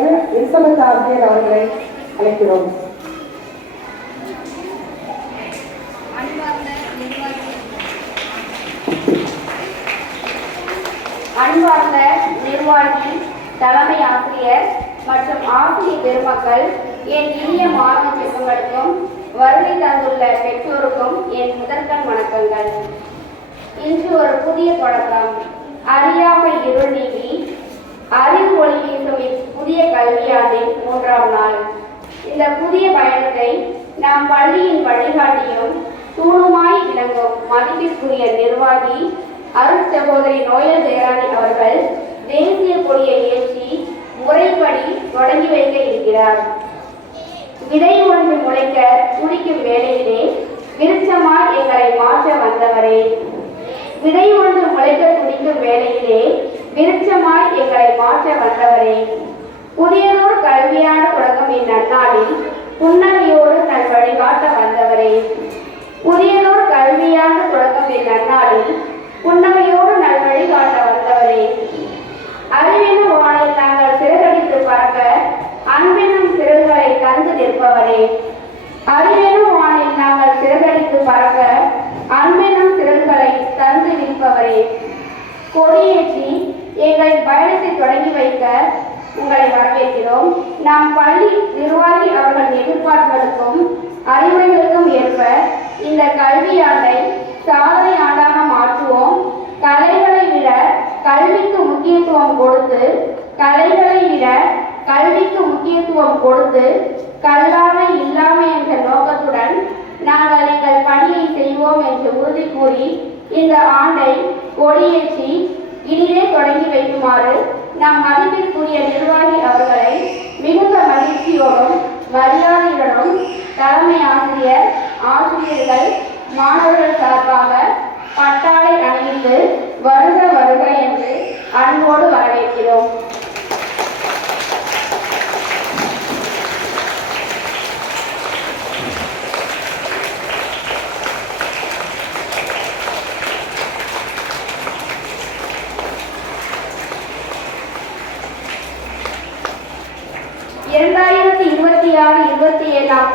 Elizabeth ஆசிரியர் அவர்களை அழைக்கிறோம். அன்பார்ந்த நிர்வாகி, தலைமை ஆசிரியர் மற்றும் ஆசிரியர் பெருமக்கள், என் இனிய மாணவ செல்வங்களுக்கும் வருகை தந்துள்ள பெற்றோருக்கும் என் முதற்கண் வணக்கங்கள். இன்று ஒரு புதிய தொடக்கம். அறியாமை இருள் நீங்கி அறிவு ஒளி வீசும் புதிய கல்வியாண்டின் 3ஆம் நாள். இந்த புதிய பயணத்தை நாம் பள்ளியின் வழிகாட்டியும் தூணுமாய் விளங்கும் மதிப்பிற்குரிய நிர்வாகி அருள் சகோதரி நோயல் ஜெயராணி அவர்கள் தேசிய கொடியை ஏற்றி முறைப்படி தொடங்கி வைக்க இருக்கிறார். விதை ஒன்று முளைக்க துடிக்கும் வேளையிலே விருட்சமாய் எங்களை மாற்ற வந்தவரே, விதை ஒன்று முளைக்க துடிக்கும் வேளையிலே விருட்சமாய் எங்களை மாற்ற வந்தவரே, புதியதோர் கல்வியான தொடங்கும் இந்நன்னாளில் புன்னகையோடு தன் வழிகாட்ட வந்தவரே, புதியதோர் கல்வியான தொடங்கும் இந்நன்னாளில் புன்னகையோடு நல் வழிகாட்ட வந்தவரே, அறிவெனும் வானில் நாங்கள் சிறகடித்து பறக்க அன்பெனும் சிறகுகளை தந்து நிற்பவரே, அறிவெனும் வானில் நாங்கள் சிறகடித்து பறக்க அன்பெனும் சிறகுகளை தந்து நிற்பவரே, கொடியேற்றி எங்களின் பயணத்தை தொடங்கி வைக்க உங்களை வரவேற்கிறோம். நாம் பள்ளி நிர்வாகி அவர்கள் எதிர்பார்ப்புகளுக்கும் அறிவுரைகளுக்கும் ஏற்ப இந்த கல்வியாண்டை சாதனை ஆண்டாக மாற்றுவோம். கலைகளை விட கல்விக்கு முக்கியத்துவம் கொடுத்து, கலைகளை விட கல்விக்கு முக்கியத்துவம் கொடுத்து, கல்லாமை இல்லாமை என்ற நோக்கத்துடன் நாங்கள் எங்கள் பணியை செய்வோம் என்று உறுதி கூறி இந்த ஆண்டை கொடியேற்றி இனிதே தொடங்கி வைக்குமாறு நம் மதிப்பிற்குரிய நிர்வாகி அவர்களை மிகுந்த மகிழ்ச்சியோடும் மரியாதையுடனும் தலைமை ஆசிரியர், ஆசிரியர்கள், மாணவர்கள் சார்பாக பட்டாடை அணிந்து வருக வருக என்று அன்போடு வரவேற்கிறோம்.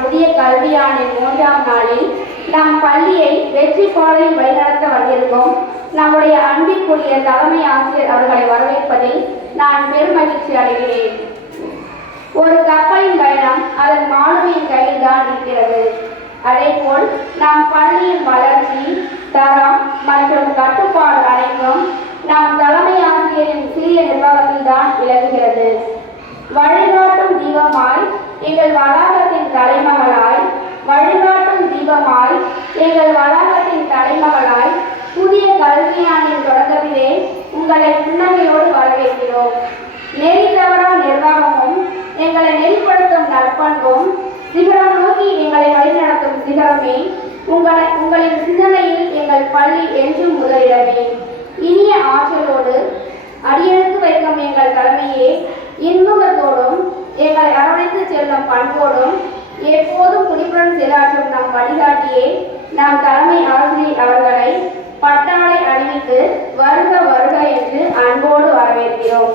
புதிய கல்வியாண்டின் 3ஆம் நாளில் நம் பள்ளியை வெற்றி பாதையில் வழிநடத்த வந்திருக்கும் நம்முடைய அன்பிற்குரிய தலைமை ஆசிரியர் அவர்களை வரவேற்பதில் நான் பெருமகிழ்ச்சி அடைகிறேன். ஒரு கப்பலின் பயணம் அதன் மாலுமியின் கையில் தான் இருக்கிறது. அதேபோல் நம் பள்ளியின் வளர்ச்சி, தரம் மற்றும் கட்டுப்பாடு அனைத்தும் நம் தலைமை ஆசிரியரின் சிறிய நிர்வாகத்தில் தான் விளங்குகிறது. வழிகாட்டும் தீபமாய் எங்கள் வளாகத்தின் தலைமகளாய், வழிகாட்டும் தீபமாய் எங்கள் வளாகத்தின் தலைமகளாய் புதிய கல்வியாண்டின் தொடக்கத்திலே உங்களை புன்னகையோடு வரவேற்கிறோம். நெறி தவறா நிர்வாகமும் எங்களை நெறிப்படுத்தும் நற்பண்பும் சிகரம் நோக்கி எங்களை வழிநடத்தும் சிகரமே, உங்களின் சிந்தனையில் எங்கள் பள்ளி என்றும் முதலிடமே. இனிய ஆற்றலோடு அடியெடுத்து வைக்கும் எங்கள் தலைமையே, இன்முகத்தோடும் எங்களை அரவணைத்து செல்லும் பண்போடும் எப்போதும் துடிப்புடன் செயலாற்றும் நம் வழிகாட்டியே, நம் தலைமை ஆசிரியர் அவர்களை பட்டாடை அணிவித்து வருக வருக என்று அன்போடு வரவேற்கிறோம்.